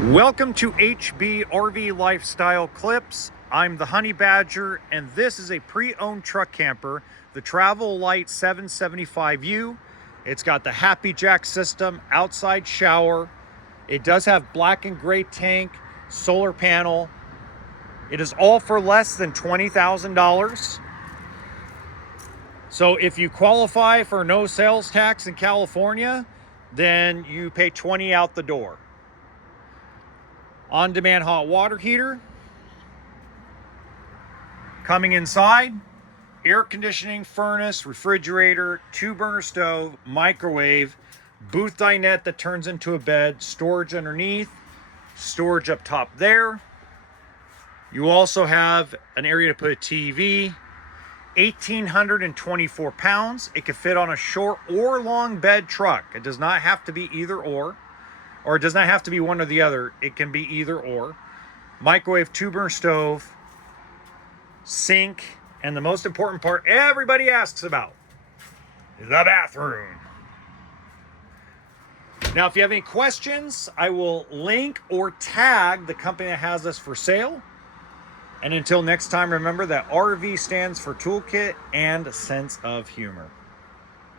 Welcome to HB RV Lifestyle Clips. I'm the Honey Badger, and this is a pre-owned truck camper, the Travel Lite 775U. It's got the Happy Jack system, outside shower. It does have black and gray tank, solar panel. It is all for less than $20,000. So if you qualify for no sales tax in California, then you pay $20 out the door. On-demand hot water heater. Coming inside, air conditioning, furnace, refrigerator, 2-burner stove, microwave, booth dinette that turns into a bed, storage underneath, storage up top there. You also have an area to put a TV. 1,824 pounds. It can fit on a short or long bed truck. It does not have to be either or it does not have to be one or the other. It can be either or. Microwave, 2-burner stove, sink, and the most important part everybody asks about, the bathroom. Now, if you have any questions, I will link or tag the company that has this for sale. And until next time, remember that RV stands for toolkit and sense of humor.